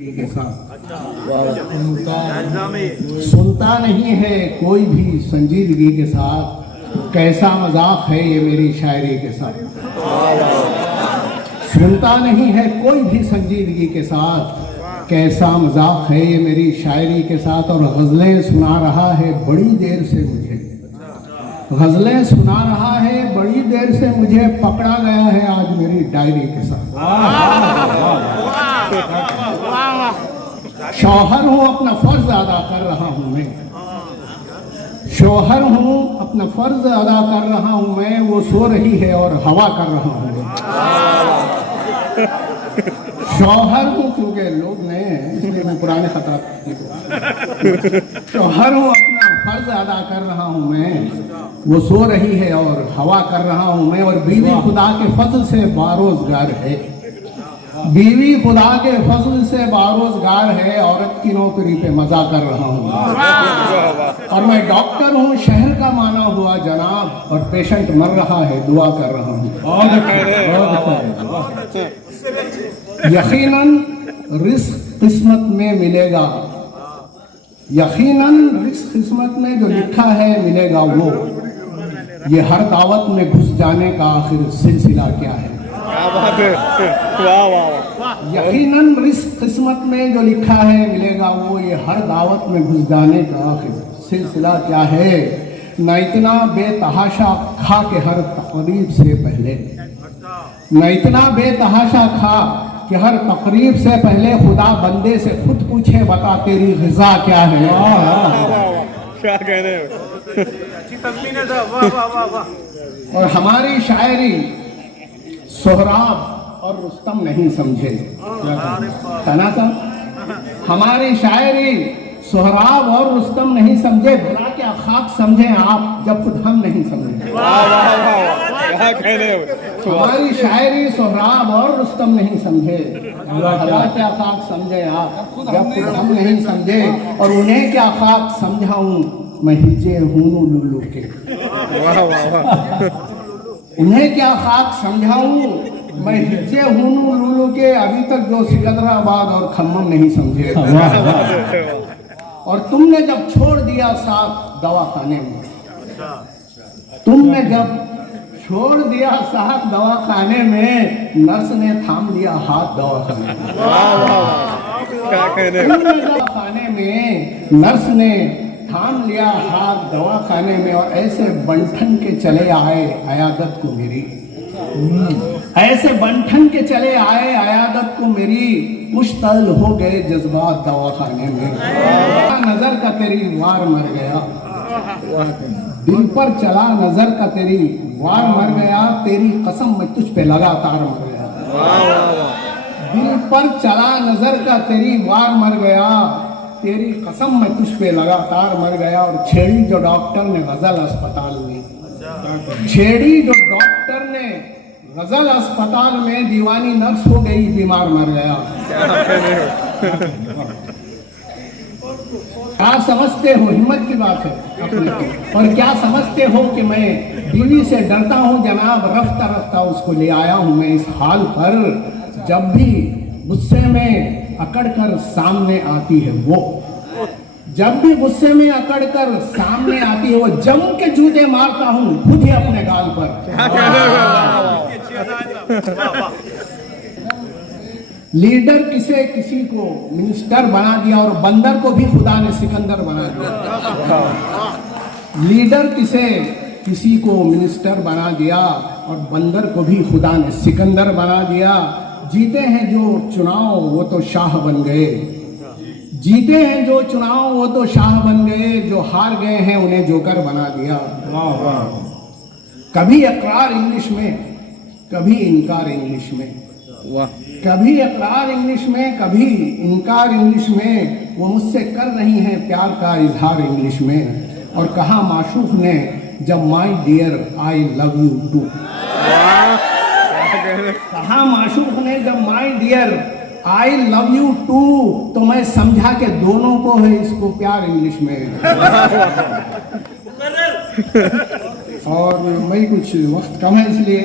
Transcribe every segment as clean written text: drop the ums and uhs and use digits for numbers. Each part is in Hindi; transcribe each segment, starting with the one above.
के साथ सुनता नहीं है कोई भी संजीदगी के साथ, कैसा मजाक है ये मेरी शायरी के साथ। सुनता नहीं है कोई भी संजीदगी के साथ, कैसा मजाक है ये मेरी शायरी के साथ। और गज़लें सुना रहा है बड़ी देर से मुझे, गज़लें सुना रहा है बड़ी देर से मुझे, पकड़ा गया है आज मेरी डायरी के साथ। शौहर हूँ अपना फर्ज अदा कर रहा हूँ मैं, शौहर हूँ अपना फर्ज अदा कर रहा हूँ मैं, वो सो रही है और हवा कर रहा हूँ मैं। शौहर हूँ क्योंकि लोग नए हैं इसलिए मैं पुराने खतरात। शौहर हूँ अपना फर्ज अदा कर रहा हूँ मैं, वो सो रही है और हवा कर रहा हूँ मैं। और बीवी खुदा के फजल से बारोजगार है, बीवी खुदा के फजल से बारोजगार है, औरत की नौकरी पे मजा कर रहा हूँ। और मैं डॉक्टर हूँ शहर का माना हुआ जनाब, और पेशेंट मर रहा है दुआ कर रहा हूँ। यकीनन रिस्क किस्मत में मिलेगा, यकीनन रिस्क किस्मत में जो लिखा है मिलेगा वो, ये हर दावत में घुस जाने का आखिर सिलसिला क्या है। यकीनन रिस्क किस्मत में जो लिखा है मिलेगा वो, ये हर दावत में घुस जाने का आखिर सिलसिला क्या है। न इतना बेतहाशा खा के हर तकरीब से पहले, न इतना बेतहाशा खा कि हर तकरीब से पहले खुदा बंदे से खुद पूछे बता तेरी ग़िज़ा क्या है। क्या कह रहे हो, अच्छी तस्वीर है साहब। और हमारी शायरी सोहराब और रुस्तम नहीं समझे, कहना साहब हमारी शायरी सोहराब और रुस्तम नहीं समझे, भला क्या खाक समझे आप जब खुद हम नहीं समझे। हमारी शायरी सोहराब और रुस्तम नहीं समझे, भला क्या खाक समझे आप जब खुद हम नहीं समझे। और उन्हें क्या खाक समझाऊं मैं हिज्जे हूनू लुलू के, उन्हें क्या खाक समझाऊं मैं हिज्जे हूनू लुलू के। अभी तक जो सिकंदराबाद और खम्मम नहीं समझे। और तुमने जब छोड़ दिया साथ दवाखाने में, तुमने जब छोड़ दिया साथ दवाखाने में, नर्स ने थाम लिया हाथ दवाखाने में। दवाखाने में नर्स ने थाम लिया हाथ दवाखाने में, और ऐसे बंठन के चले आए अयादत को मेरी, ऐसे बंठन के चले आए अयादत को मेरी, मुश्तल हो गए जज्बात दवाखाने में। नजर का तेरी वार मर गया, दिल पर चला नजर का तेरी वार मर गया, तेरी कसम मैं तुझ पे लगातार मर गया। दिल पर चला नजर का तेरी वार मर गया, तेरी कसम मैं तुझ पे लगातार मर गया। और छेड़ी जो डॉक्टर ने गजल अस्पताल में, छेड़ी जो डॉक्टर ने गजल अस्पताल में, दीवानी नर्स हो गई बीमार मर गया। क्या समझते हो, हिम्मत की बात है अपने, और क्या समझते हो कि मैं बीवी से डरता हूँ जनाब, रफ्ता रफ्ता उसको ले आया हूँ मैं इस हाल पर, जब भी गुस्से में अकड़कर सामने आती है वो, जब भी गुस्से में अकड़कर सामने आती है वो, जम के जूते मारता हूँ खुद ही अपने गाल पर। लीडर किसे किसी को मिनिस्टर बना दिया, और बंदर को भी खुदा ने सिकंदर बना दिया। लीडर किसे किसी को मिनिस्टर बना दिया, और बंदर को भी खुदा ने सिकंदर बना दिया। जीते हैं जो चुनाव वो तो शाह बन गए, जीते हैं जो चुनाव वो तो शाह बन गए, जो हार गए हैं उन्हें जोकर बना दिया। कभी इकरार इंग्लिश में, कभी इनकार इंग्लिश में, कभी इकरार इंग्लिश में, कभी इनकार इंग्लिश में, वो मुझसे कर रही हैं प्यार का इजहार इंग्लिश में। और कहा माशूक ने जब my dear I love you too, कहा माशूक ने जब my dear I love you too, तो मैं समझा के दोनों को है इसको प्यार इंग्लिश में। और मैं कुछ वक्त कम है इसलिए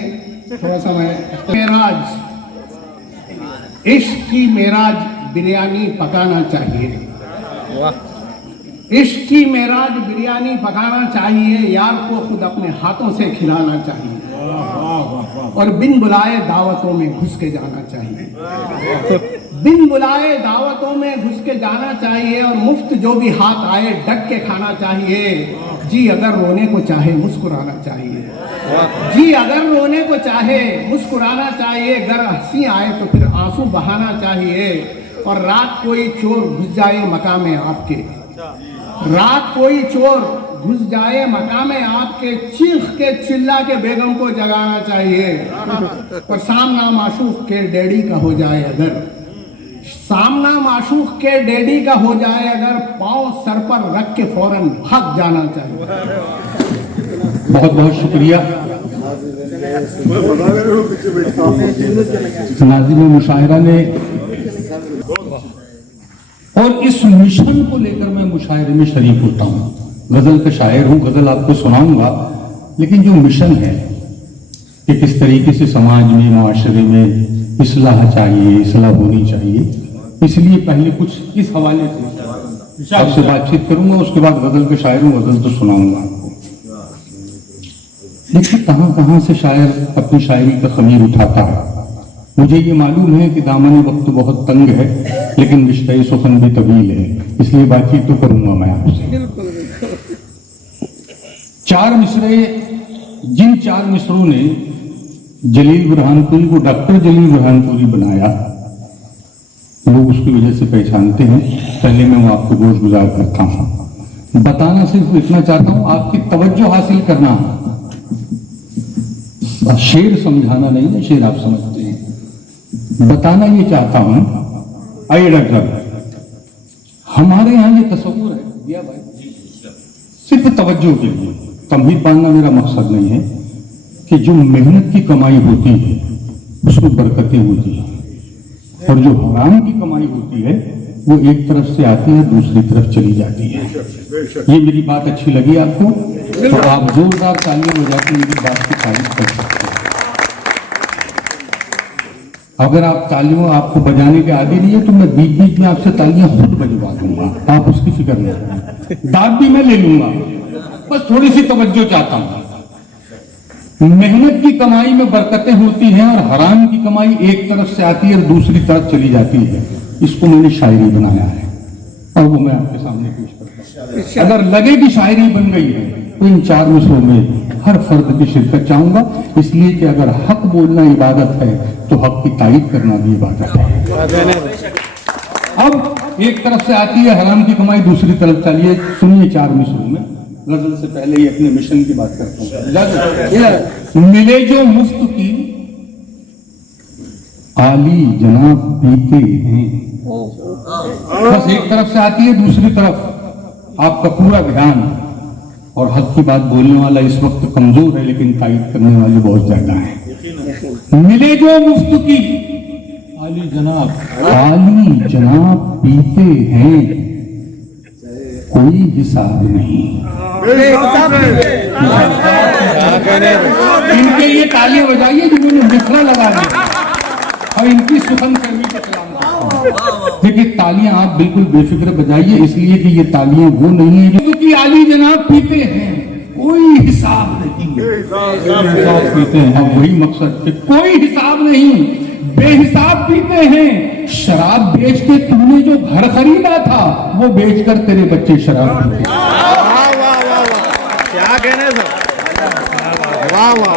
थोड़ा सा मैं, मेराज इश्क की मेराज बिरयानी पकाना चाहिए। वाह इश्क की मेराज बिरयानी पकाना चाहिए, यार को खुद अपने हाथों से खिलाना चाहिए और बिन बुलाए दावतों में घुस के जाना चाहिए। बिन बुलाए दावतों में घुस के जाना चाहिए और मुफ्त जो भी हाथ आए डट के खाना चाहिए। जी अगर रोने को चाहे मुस्कुराना चाहिए, जी अगर रोने को चाहे मुस्कुराना चाहिए। अगर हंसी आए तो फिर आंसू बहाना चाहिए। और रात कोई चोर घुस जाए मकामे आपके, रात कोई चोर घुस जाए मकामे आपके, चीख के चिल्ला के बेगम को जगाना चाहिए। और सामना माशूक के डैडी का हो जाए अगर, सामना माशूक के डैडी का हो जाए अगर, पांव सर पर रख के फौरन भाग जाना चाहिए। बहुत बहुत शुक्रिया। नाज़िम मुशायरा ने, और इस मिशन को लेकर मैं मुशायरे में शरीक होता हूँ। गजल का शायर हूँ, गजल आपको सुनाऊंगा, लेकिन जो मिशन है कि किस तरीके से समाज में, माशरे में इस्लाह चाहिए, इस्लाह होनी चाहिए, इसलिए पहले कुछ इस हवाले से आपसे बातचीत करूंगा, उसके बाद गजल के शायर हूँ, गजल तो सुनाऊंगा आपको। देखिए कहाँ कहाँ से शायर अपनी शायरी का खमीर उठाता है। मुझे ये मालूम है कि दामन वक्त बहुत तंग है, लेकिन रिश्ते सुखन भी तवील है, इसलिए बातचीत तो करूंगा मैं आपसे। चार मिसरे, जिन चार मिसरों ने जलील बुरहानपुरी को डॉक्टर जलील बुरहानपुरी बनाया, लोग उसकी वजह से पहचानते हैं। पहले मैं वो आपको गोश गुजार करता हूँ। बताना सिर्फ इतना चाहता हूँ, आपकी तवज्जो हासिल करना, शेर समझाना नहीं है, शेर आप समझते हैं। बताना ये चाहता हूं, आइए डॉक्टर, हमारे यहाँ ये तस्वुर है दिया भाई, सिर्फ तवज्जो के लिए, तमहीद पालना मेरा मकसद नहीं है, कि जो मेहनत की कमाई होती है उसमें बरकतें होती हैं, और जो हराम की कमाई होती है वो एक तरफ से आती है, दूसरी तरफ चली जाती है। ये मेरी बात अच्छी लगी आपको, तो आप जोरदार तालियां बजा के मेरी बात की तारीफ कर सकते हैं। अगर आप तालियों आपको बजाने के आदी नहीं है तो मैं बीच बीच में आपसे तालियां खुद बजवा दूंगा, आप उसकी फिक्र नहीं करें, दाद भी मैं ले लूंगा, बस थोड़ी सी तवज्जो चाहता हूं। मेहनत की कमाई में बरकतें होती हैं और हराम की कमाई एक तरफ से आती है और दूसरी तरफ चली जाती है। इसको मैंने शायरी बनाया है और वो मैं आपके सामने पेश करता हूं। अगर लगे कि शायरी बन गई है तो इन चार मिसरों में हर फर्द की शिरकत चाहूंगा, इसलिए कि अगर हक बोलना इबादत है तो हक की तारीफ करना भी इबादत है। अब एक तरफ से आती है हराम की कमाई, दूसरी तरफ चलिए सुनिए चार मिसरों में। गजल से पहले ही अपने मिशन की बात करता हूँ। मिले जो मुफ्त की आली जनाब पीते हैं, बस एक तरफ से आती है, दूसरी तरफ आपका पूरा ध्यान, और हक की बात बोलने वाला इस वक्त कमजोर है लेकिन तारीफ करने वाले बहुत ज्यादा हैं। मिले जो मुफ्त की आली जनाब पीते हैं, कोई हिसाब नहीं। इनके ये तालियां बजाइए जिन्होंने मिसरा लगा दिया, और इनकी सुखन कर्मी के सलाम। देखिए तालियां आप बिल्कुल बेफिक्र बजाइए, इसलिए कि ये तालियां वो नहीं है क्योंकि आली जनाब पीते हैं, कोई हिसाब नहीं, हिसाब पीते हैं। अब वही मकसद है, कोई हिसाब नहीं, बेहिसाब पीते हैं। शराब बेच के तुमने जो घर खरीदा था वो बेचकर तेरे बच्चे शराब पीते। क्या कहने सर, वाह वाह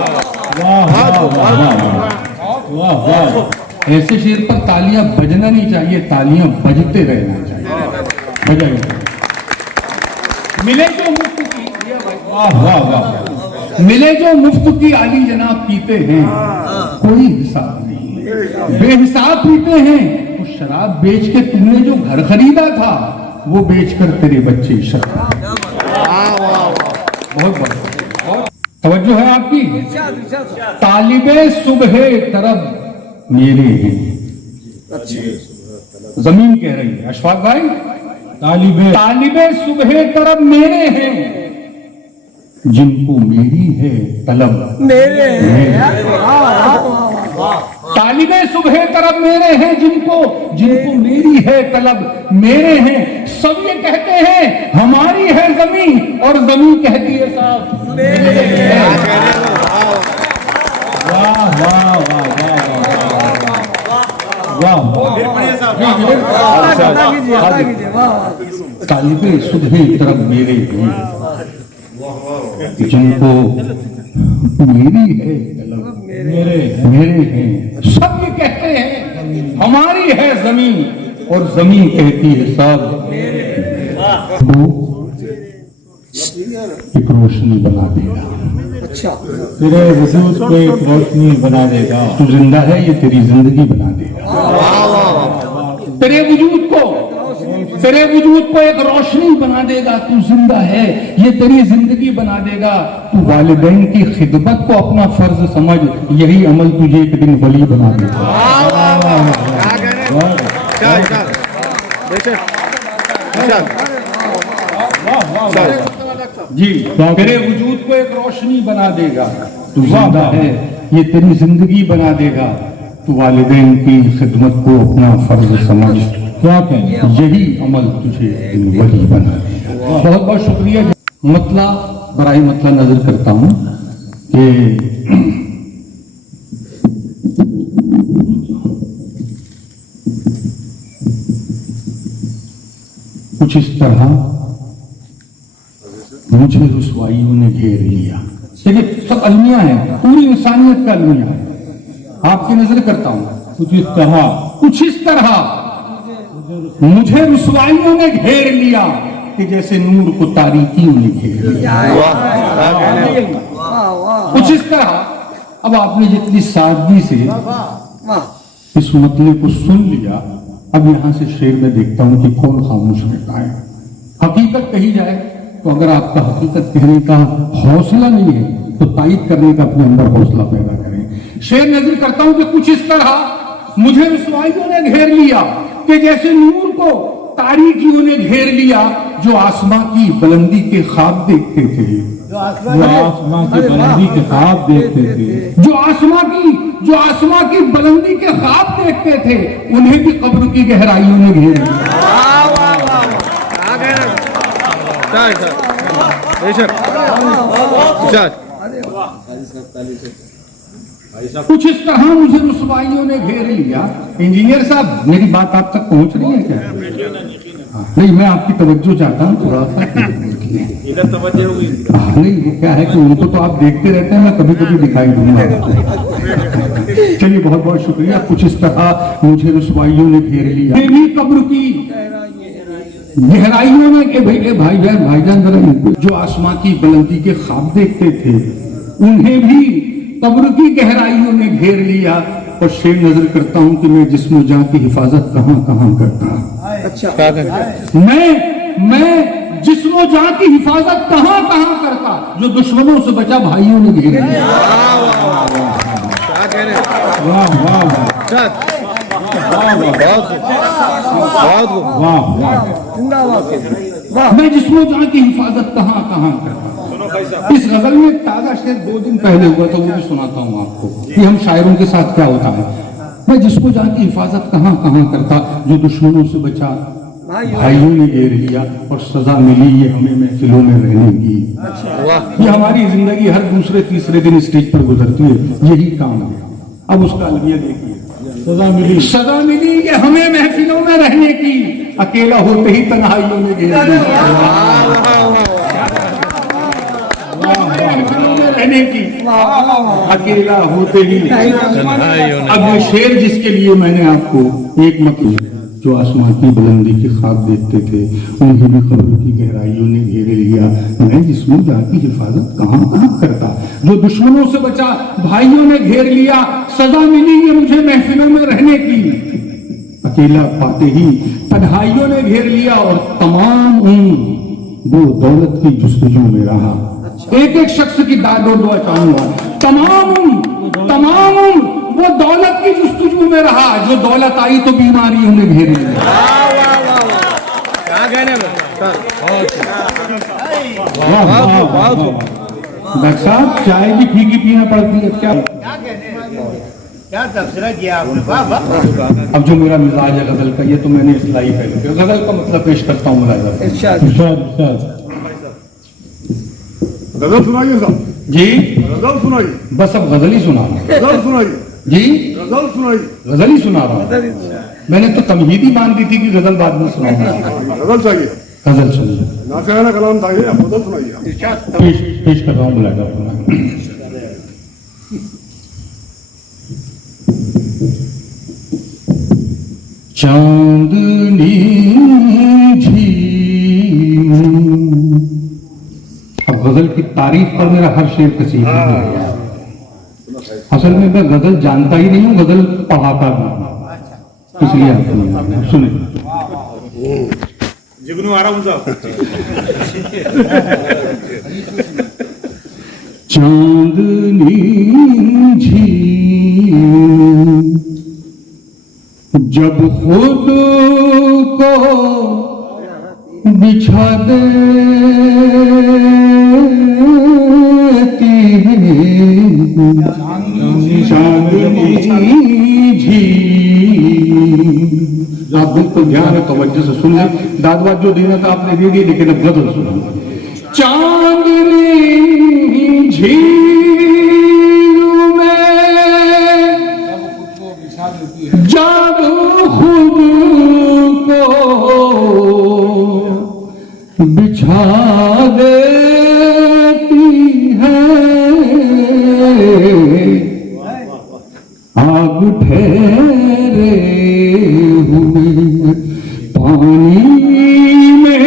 वाह। ऐसे शेर पर तालियां बजना नहीं चाहिए, तालियां बजते रहना चाहिए, बजाइए। मिले जो मुफ्त की, वाह वाह वाह, मिले जो मुफ्त की आली जनाब पीते हैं, कोई हिसाब नहीं, बेहिसाब पीते हैं। तो शराब बेच के तुमने जो घर खरीदा था वो बेचकर तेरे बच्चे शराब। बहुत बहुत तवज्जो है आपकी। तालिबे सुबह तरफ मेरे हैं, जमीन कह रही है अशफाक भाई, तालिबे सुबह तरफ मेरे हैं, जिनको मेरी है तलब मेरे हैं। तालिबे सुबह तरफ मेरे हैं जिनको मेरी है तलब, मेरे हैं सब ये कहते हैं हमारी है जमीन, और जमीन कहती है साहब मेरे हैं। वाह वाह वाह वाह वाह, तालिबे सुबह तरफ मेरे हैं जिनको मेरी है तलब, मेरे हैं सब ये कहते हैं हमारी है जमीन, और जमीन कहती है सब वो एक रोशनी बना देगा। अच्छा, तेरे वजूद को एक रोशनी बना देगा। तू जिंदा है ये तेरी जिंदगी बना देगा। तेरे वजूद को एक रोशनी बना देगा। तू जिंदा है ये तेरी जिंदगी बना देगा। तू वालिदैन की खिदमत को अपना फर्ज समझ, यही अमल तुझे एक दिन वली बना देगा। जी, तेरे वजूद को एक रोशनी बना देगा। तू जिंदा है ये तेरी जिंदगी बना देगा। तू वालिदैन की खिदमत को अपना फर्ज समझ, क्या कहें, यही अमल तुझे वही बना देगा। बहुत बहुत शुक्रिया। मतला बराई मतला नजर करता हूं कि कुछ इस तरह मुझे रुसवाइयों ने घेर लिया। देखिए सब अलमिया है, पूरी इंसानियत का अलमिया है। आपकी नजर करता हूं, कुछ इस तरह मुझे रुसवाइयों ने घेर लिया कि जैसे नूर को तारीकियों ने घेर लिया। कुछ इस तरह। अब आपने जितनी सादगी से इस मतले को सुन लिया, अब यहां से शेर में देखता हूं कि कौन खामोश रहता है। हकीकत कही जाए तो अगर आपका हकीकत कहने का हौसला नहीं है तो तायद करने का अपने अंदर हौसला पैदा करें। शेर नजर करता हूं कि कुछ इस तरह मुझे रुसवाइयों ने घेर लिया कि जैसे नूर को तारीकियों ने घेर लिया, जो आसमां की बुलंदी के ख्वाब देखते थे, जो आसमां की बुलंदी के ख्वाब देखते थे, जो आसमां की बुलंदी के ख्वाब देखते थे, उन्हें भी कब्र की गहराइयों ने घेर लिया। कुछ इस तरह मुझे रुसवाइयों ने घेर लिया। इंजीनियर साहब, मेरी बात आप तक पहुंच रही है क्या? नहीं, मैं आपकी तवज्जो चाहता हूँ थोड़ा सा। नहीं, वो क्या है कि उनको तो आप देखते रहते हैं, मैं कभी कभी दिखाई दूंगा। चलिए, बहुत बहुत शुक्रिया। कुछ इस तरह मुझे रुसवाइयों ने घेर लिया, भी कब्र की गहराइयों में के भाईजान जरा, जो आसमां की बुलंदी के ख्वाब देखते थे, उन्हें भी कब्र की गहराइयों ने घेर लिया। और शेर नजर करता हूं कि मैं जिस्म जान की हिफाजत कहां कहां करता। अच्छा, मैं जिस्म जान की हिफाजत कहां कहां करता, जो दुश्मनों से बचा भाइयों ने घेर लिया। वाह वाह वाह, मैं जिस्म जान की हिफाजत कहां कहां करता। इस गजल में ताजा शेर 2 दिन पहले हुआ था, वो भी सुनाता हूं आपको कि हम शायरों के साथ क्या होता है। मैं जिसको जान की हिफाजत कहां कहां करता, जो दुश्मनों से बचा भाइयों ने घेर लिया, और सजा मिली ये हमें महफिलों में रहने की। ये हमारी जिंदगी हर दूसरे तीसरे दिन स्टेज पर गुजरती है, यही काम है। अब उसका अलविया देखिए, सजा मिली ये हमें महफिलों में रहने की, अकेला होते ही तन्हाइयों में घेर लिया। रहने की, अकेला होते ही। अब ये शेर जिसके लिए मैंने आपको एक मतलब, जो आसमान की बुलंदी के ख्वाब देखते थे, उन्हें भी कब्र की गहराइयों ने घेर लिया। मैं जिस्म जान की हिफाजत कहां कहां करता, जो दुश्मनों से बचा भाइयों ने घेर लिया। सजा मिली ये मुझे महफिलों में रहने की, अकेला पाते ही तन्हाइयों ने घेर लिया। और तमाम उम्र वो दौलत की जुस्तजू में रहा। एक एक शख्स की दादो दुआ चाहूंगा। तमाम वो दौलत की जुस्तजू में रहा, जो दौलत आई तो बीमारियों ने घेर लिया। डॉक्टर साहब, चाय भी फीकी पीना पड़ती है क्या? क्या तबसरा किया आपने, वाह वाह। अब जो मेरा मिजाज है गजल का, ये तो मैंने इस्लाही पहले किया। गजल का मतलब पेश करता हूँ मुलाजा। गजल सुनाइए साहब, जी गजल सुनाइए, बस अब गजल ही सुना रहा हूँ। गजल सुनाइए, जी गजल सुनाइए, गजल ही सुना रहा हूँ। मैंने तो तमहीदी मान दी थी कि गजल बाद में सुनाऊंगा। गजल चाहिए, गजल सुनिए, नासिहाना कलाम चाहिए, आप गजल सुनाइए। पेश कर रहा हूँ मुलाजा अपना। चांदनी झील, अब गजल की तारीफ पर मेरा हर शेर कसीद है। असल में मैं गजल जानता ही नहीं हूँ, गजल पढ़ाता भी हूँ, इसलिए आप सुने। जिगनू आराम साहब, चांदनी झील जब खुद को बिछा देती है, चांदनी झील। आप बिल्कुल ध्यान है, तवज्जो से सुन लें। दादवाद जो देना था आपने दे दी, लेकिन अब गजल सुना। चांदनी झील में जादू खुद को बिछा देती है, आग ठहरे हुए पानी में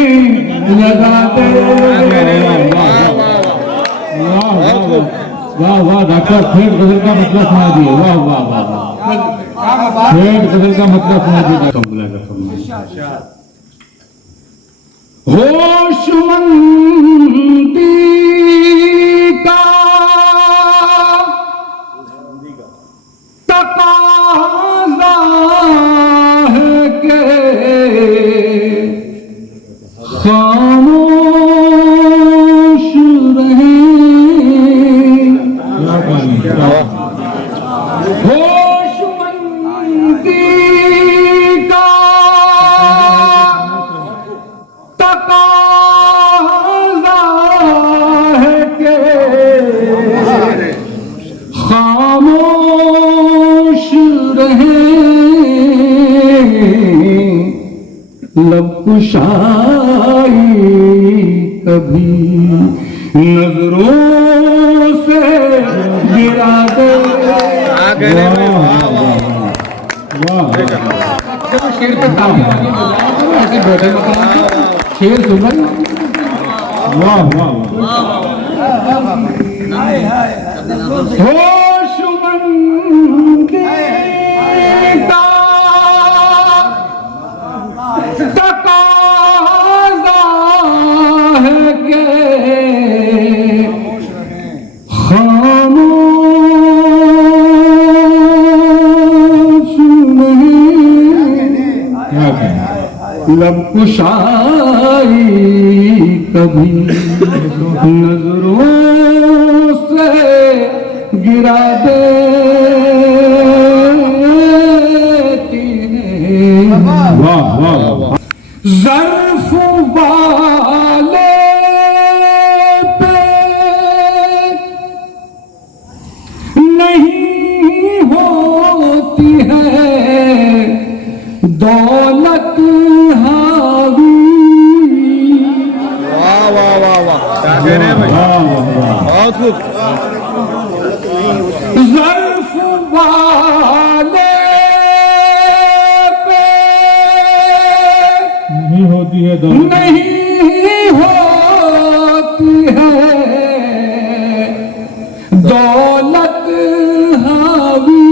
लगा दे। वाह वाह डॉक्टर, फिर गजल का मतलब सुना दिए। वाह वाह वाह वाह, फिर गजल का मतलब सुना दिए। होशमंदी का तकाज़ा है कि खामोश रहे। होशमंदी का तकाज़ा है कि खामोश रहे, लब कुशाई कभी नजरों से गिरा दे। शेर पे ऐसे बैठे शेर सुन रहे। वाह वाह होशमंदी का तकाज़ा है कि खामोश नहीं, लब कुशाई कभी नजरों से गिरा देती है। वाह वाह वाह। ज़र्फ़ वाले पे नहीं होती है दौलत हावी। वाह वाह वाह वाह, क्या कह रहे हैं भाई, बहुत खूब। ज़र्फ़ वाले पे नहीं होती है दौलत हावी,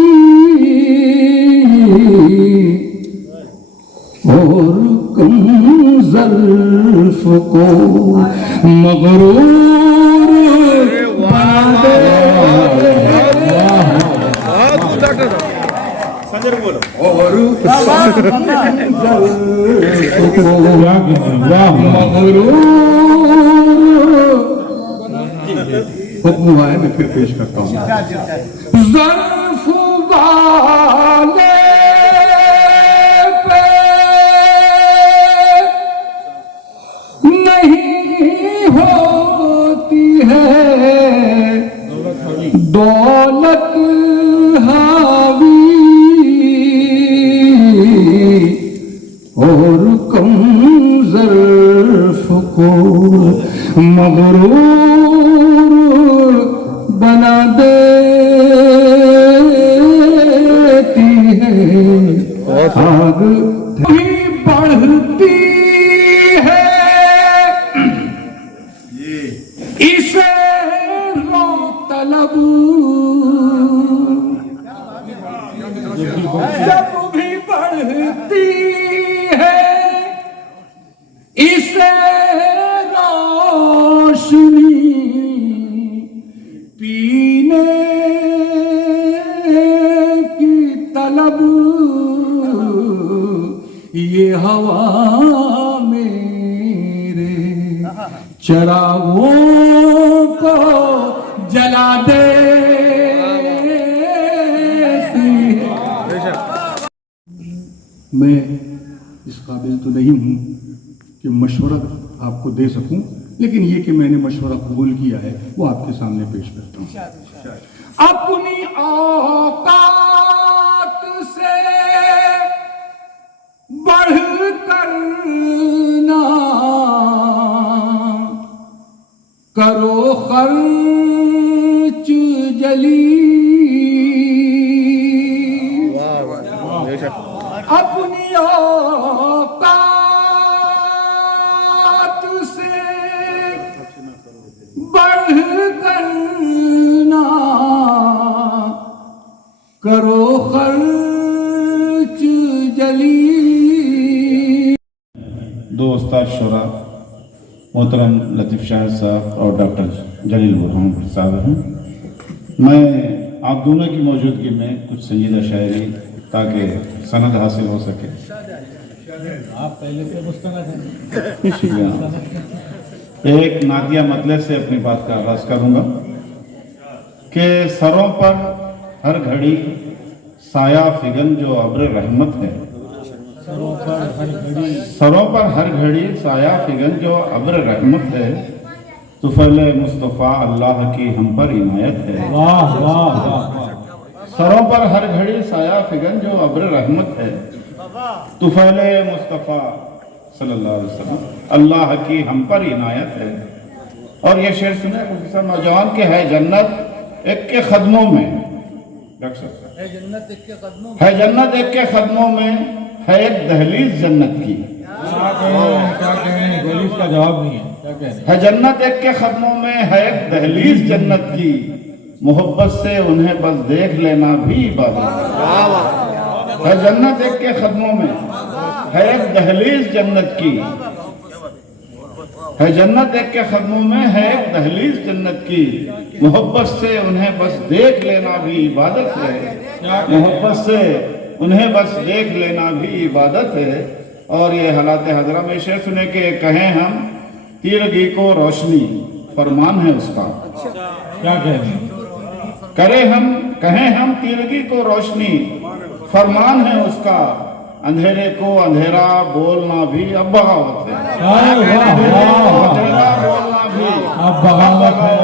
और कम ज़र्फ़ को मग़रूर बना दे। संजय बोलो। और मग़रूर हुक्म है, मैं फिर पेश करता हूँ। ज़र्फ़ और कम ज़र्फ को मगरूर बना देती है। आग भी बढ़ती है इसे रो तलब, जब भी बढ़ती है इसे रोशनी पीने की तलब, ये हवा मेरे चिरागों को जला देती है। मैं इस काबिल तो नहीं हूं कि मशवरा आपको दे सकूं, लेकिन ये कि मैंने मशवरा कबूल किया है वो आपके सामने पेश करता हूं। अपनी औकात से बढ़कर ना करो खर्च जली, अपनी औकात से बढ़कर ना करो खर्च जली। दो उस्ताद शुरा मोहतरम लतीफ़ शाह साहब और डॉक्टर जलील बुरहान साहब हैं। मैं आप दोनों की मौजूदगी में कुछ संजीदा शायरी ताकि सनद हासिल हो सके। आप पहले से मुस्तनद हैं। शुक्रिया। एक नादिया मतले से अपनी बात का आगाज करूंगा कि सरों पर हर घड़ी साया फिगन जो अब्र रहमत है, सरों पर हर घड़ी साया फिगन जो अब्र रहमत है, तुफैल मुस्तफ़ा अल्लाह की हम पर इनायत है। वाह वाह वाह। सरों पर हर घड़ी साया फिगन जो अब्र रहमत है, तुफैल मुस्तफ़ा सल्लल्लाहु अलैहि वसल्लम अल्लाह की हम पर इनायत है। और ये शेर सुने किसी नौजवान के है जन्नत एक के कदमों में, है जन्नत एक के कदमों में है एक दहलीज जन्नत की। क्या कहें दहलीज का जवाब नहीं है, क्या कहें। है जन्नत एक के कदमों में है एक दहलीज जन्नत की, मोहब्बत से उन्हें बस देख लेना भी इबादत है। जन्नत एक के कदमों में है एक दहलीज जन्नत की, है जन्नत एक के कदमों में है एक दहलीज जन्नत की, मोहब्बत से उन्हें बस देख लेना भी इबादत है। मोहब्बत से उन्हें बस देख लेना भी इबादत है। और ये हालात हजरा में शेर सुने के कहें हम तीरगी को रोशनी फरमान है उसका। क्या कहें। कहें हम तीरगी को रोशनी फरमान है उसका, अंधेरे को अंधेरा बोलना भी अब बगावत है। अंधेरा बोलना भी अब बगावत है।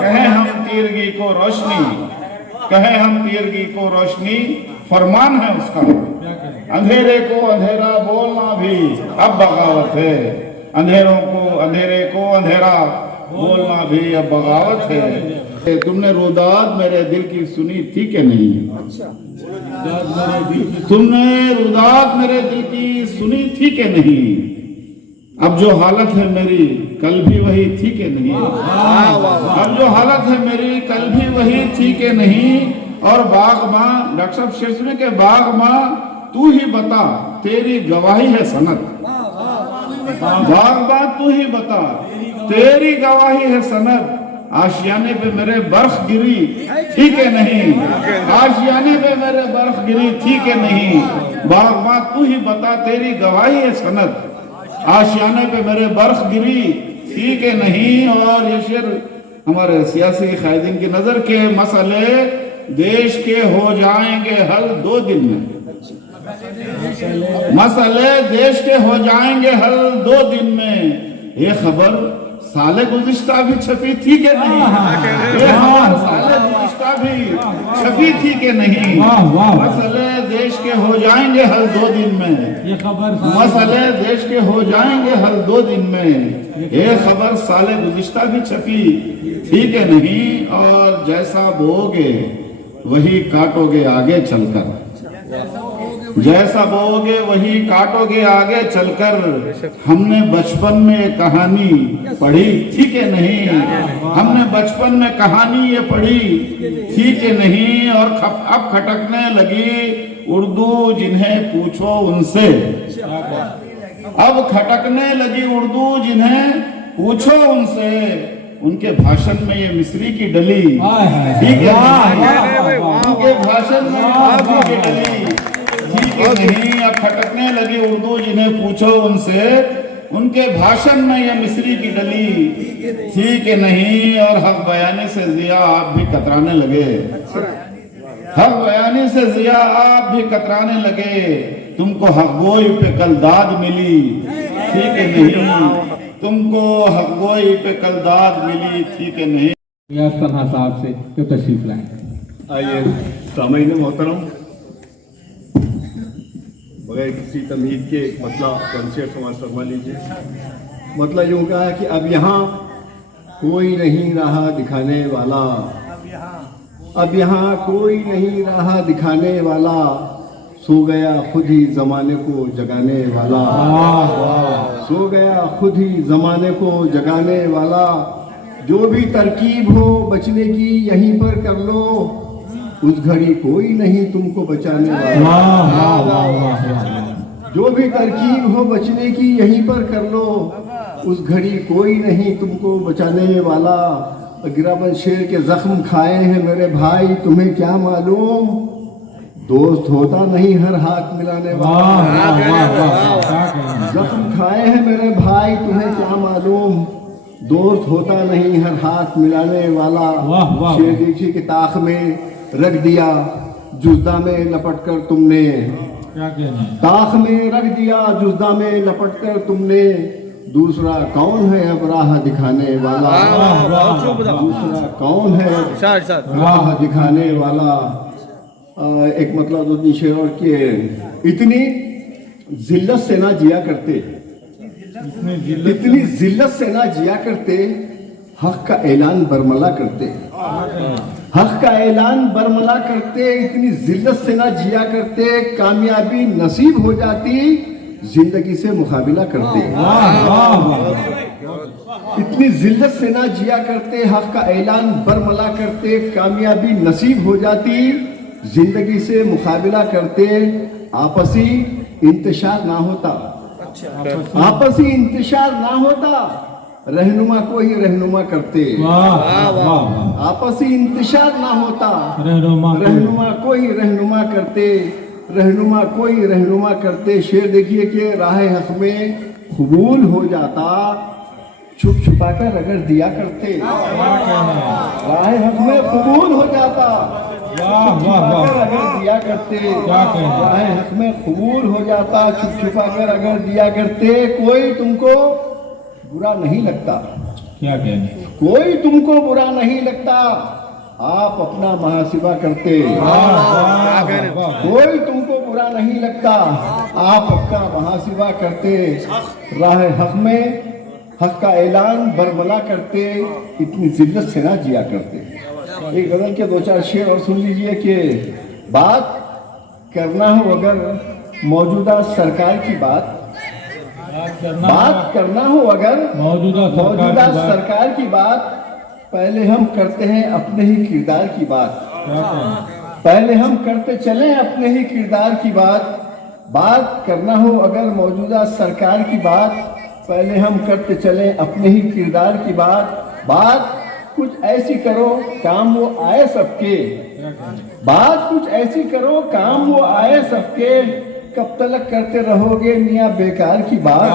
कहें हम तीरगी को रोशनी, कहें हम तीरगी को रोशनी फरमान है उसका, अंधेरे को अंधेरा बोलना भी अब बगावत है। अंधेरे को अंधेरा बोलना भी अब बगावत है। तुमने रुदात मेरे दिल की सुनी थी कि नहीं? तुमने रुदात मेरे दिल की सुनी थी कि नहीं? अब जो हालत है मेरी कल भी वही थी कि नहीं? अब जो हालत है मेरी कल भी वही थी कि नहीं? और बागबां डॉक्टर साहब शेर सुने के बागबां तू ही बता तेरी गवाही है सनद। बागबां तू ही बता तेरी गवाही है सनद, आशियाने पे मेरे बर्फ गिरी थी कि नहीं? आशियाने पे मेरे बर्फ गिरी थी कि नहीं? बागबां तू ही बता तेरी गवाही है सनद, आशियाने पे मेरे बर्फ गिरी थी कि नहीं? और ये शेर हमारे सियासी कायदीन की नजर के मसले देश के हो जाएंगे हल 2 दिन में। मसले देश के हो जाएंगे हल 2 दिन में, ये खबर साले गुज़िश्ता भी छपी थी कि नहीं? ये खबर साले गुज़िश्ता भी छपी थी कि नहीं? मसले देश के हो जाएंगे हल 2 दिन में, ये खबर मसले देश के हो जाएंगे हल 2 दिन में। ये खबर साले गुज़िश्ता भी छपी थी कि नहीं? और जैसा बोओगे वही काटोगे आगे चलकर, जैसा बोओगे वही काटोगे आगे चलकर। हमने बचपन में कहानी पढ़ी थी कि नहीं? हमने बचपन में कहानी ये पढ़ी थी कि नहीं? और अब खटकने लगी उर्दू जिन्हें पूछो उनसे, अब खटकने लगी उर्दू जिन्हें पूछो उनसे। उनके भाषण में ये मिस्री की डली, ठीक है, उनके भाषण में मिस्री की डली, ठीक है नहीं? अब खटकने लगी उर्दू जिन्हें पूछो उनसे, उनके भाषण में ये मिस्री की डली, ठीक है नहीं? और हक बयानी से जिया आप भी कतराने लगे, हक बयानी से जिया आप भी कतराने लगे। तुमको हकगोई पे कल दाद मिली, ठीक है नहीं? तुमको हकगोई पे कल दाद मिली, ठीक है नहीं? तन्हा साहब से जो तशरीफ लाए। आइए सामईन मोहतरम, बगैर किसी तमहीद के एक मतला कंसेप्ट समाज फरमा लीजिए। मतलब यूँ कहा कि अब यहाँ कोई नहीं रहा दिखाने वाला, अब यहाँ कोई नहीं रहा दिखाने वाला, सो गया खुद ही जमाने को जगाने वाला, सो गया खुद ही जमाने को जगाने वाला। जो भी तरकीब हो बचने की यहीं पर कर लो, उस घड़ी कोई नहीं तुमको बचाने वाला। जो भी तरकीब हो बचने की यहीं पर कर लो, उस घड़ी कोई नहीं तुमको बचाने वाला। गिराबन शेर के जख्म खाए हैं मेरे भाई तुम्हें क्या मालूम, दोस्त होता नहीं हर हाथ मिलाने वाला। जख्म खाए हैं मेरे भाई तुम्हें क्या मालूम, दोस्त होता नहीं हर हाथ मिलाने वाला। शेर देखिए कि ताख में रख दिया जुज़दा में लपट कर तुमने, ताख में रख दिया जुज़दा में लपट कर तुमने। दूसरा कौन है अब राह दिखाने वाला, दूसरा कौन है राह दिखाने वाला। एक मतलब दो शेर और के इतनी जिल्लत से ना जिया करते, इतनी जिल्लत से ना जिया करते, हक का ऐलान बरमला करते, हक का ऐलान बरमला करते। इतनी जिल्लत से ना जिया करते, कामयाबी नसीब हो जाती जिंदगी से मुकाबला करते। इतनी जिल्लत से ना जिया करते, हक का ऐलान बरमला करते, कामयाबी नसीब हो जाती जिंदगी से मुकाबला करते। आपसी इंतशार ना होता, आपसी इंतशार ना होता, रहनुमा को ही रहनुमा करते। आपसी इंतशार ना होता, रहनुमा को ही रहनुमा करते, रहनुमा को ही रहनुमा करते। शेर देखिए कि राह हक में कबूल हो जाता, छुप छुपा कर अगर दिया करते। राह हक में कबूल हो जाता, अगर दिया करते। राह हक में कबूल हो जाता, छुप छुपा कर अगर दिया करते। कोई तुमको बुरा नहीं लगता, क्या कहने, कोई तुमको बुरा नहीं लगता, आप अपना मुहासिबा करते। कोई तुमको बुरा नहीं लगता, आप अपना मुहासिबा करते। राह हक में हक का ऐलान बरमला करते, इतनी जिल्लत से ना जिया करते। एक गजल के 2-4 शेर और सुन लीजिए कि बात करना हो अगर मौजूदा सरकार की बात, बात करना हो अगर मौजूदा सरकार की बात, पहले हम करते हैं अपने ही किरदार की बात। पहले हम करते चले अपने ही किरदार की बात। बात करना हो अगर मौजूदा सरकार की बात, पहले हम करते चले अपने ही किरदार की बात। बात कुछ ऐसी करो काम वो आए सबके, बात कुछ ऐसी करो काम वो आए सबके। कब तलक करते रहोगे मियाँ बेकार की बात।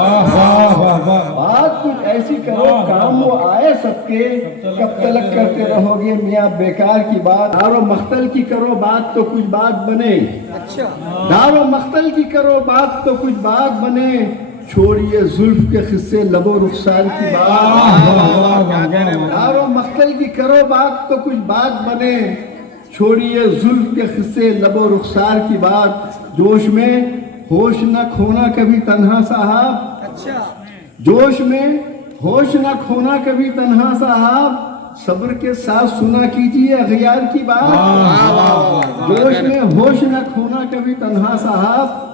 बात कुछ ऐसी करो काम वो आए सबके, कब तलक करते रहोगे मियाँ बेकार की बात। दारो मख्तल की करो बात तो कुछ बात बने, दारो मख्तल की करो बात तो कुछ बात बने। छोड़िए जुल्फ के किस्से लबो रुखसार की बात, यारो मख्तल की करो बात तो कुछ बात बने। छोड़िए जुल्फ के किस्से लबो रुखसार की बात, जोश में होश न खोना कभी तन्हा साहब, जोश में होश न खोना कभी तन्हा साहब, सब्र के साथ सुना कीजिए अखियार की बात। जोश में होश न खोना कभी तन्हा साहब,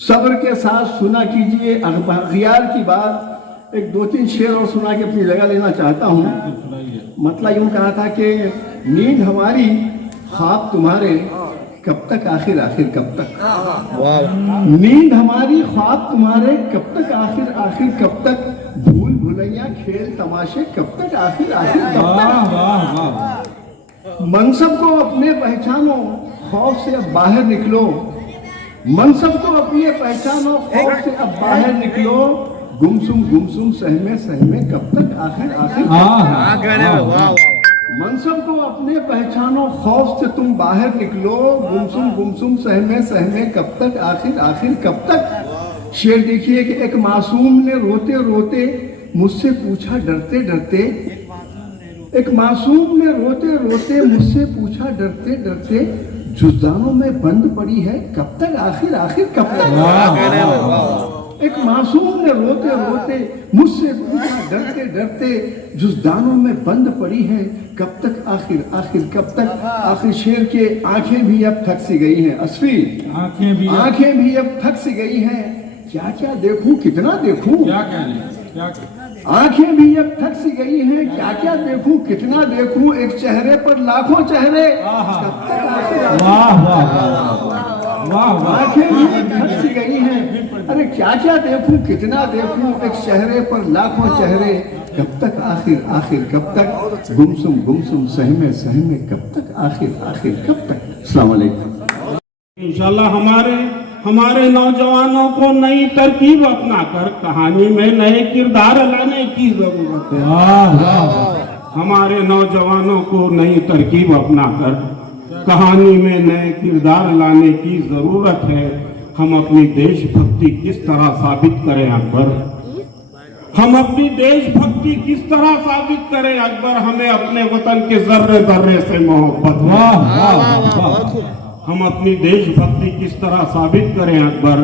सब्र के साथ सुना कीजिए अखियार की बात। एक दो तीन शेर और सुना के अपनी जगह लेना चाहता हूँ। मतलब यूं कहा था कि नींद हमारी ख्वाब तुम्हारे कब तक, आखिर आखिर कब तक। नींद हमारी ख्वाब तुम्हारे कब तक, आखिर आखिर कब तक। भूल भुलैया खेल तमाशे कब तक, आखिर आखिर कब तक। मनसब को अपने पहचानो, खौफ से अब बाहर निकलो। मनसब को अपने पहचानो, खौफ से अब बाहर निकलो। गुमसुम सहमे सहमे कब तक, आखिर आखिर। मनसब को अपने पहचानो, खौफ से तुम बाहर निकलो। गुमसुम सहमे सहमे कब तक, आखिर आखिर कब तक। शेर देखिए कि एक मासूम ने रोते रोते मुझसे पूछा डरते डरते, एक मासूम ने रोते रोते मुझसे पूछा डरते डरते, जुज़दानों में बंद पड़ी है कब तक, आखिर आखिर कब तक। एक मासूम ने रोते रोते मुझसे पूछा डरते डरते, जुज़दानों में बंद पड़ी है कब तक, आखिर आखिर कब तक। आखिर शेर के आंखें भी अब थक सी गई हैं असफी, आंखें भी अब थक सी गई हैं। क्या क्या देखूं, कितना देखूं, आंखें भी अब थक सी गई हैं। क्या क्या देखूं, कितना देखूं, एक चेहरे पर लाखों चेहरे कब तक, आखिर आंखें भी अब थक सी गई हैं। अरे क्या क्या देखूं, कितना देखूं, एक चेहरे पर लाखों चेहरे कब तक, आखिर आखिर कब तक। गुमसुम सहमे सहमे कब तक, आखिर आखिर कब तक। अस्सलाम वालेकुम। इंशाल्लाह हमारे नौजवानों को नई तरकीब अपनाकर कहानी में नए किरदार लाने की जरूरत है। हमारे नौजवानों को नई तरकीब अपनाकर कहानी में नए किरदार लाने की जरूरत है। हम अपनी देशभक्ति किस तरह साबित करें अकबर, हम अपनी देशभक्ति किस तरह साबित करें अकबर। हमें अपने वतन के जर्रे जर्रे से मोहब्बत, हम अपनी देशभक्ति किस तरह साबित करें अकबर।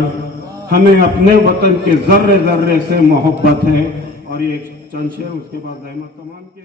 हमें अपने वतन के जर्रे जर्रे से मोहब्बत है। और ये चंद शेर उसके बाद अहमद कमान के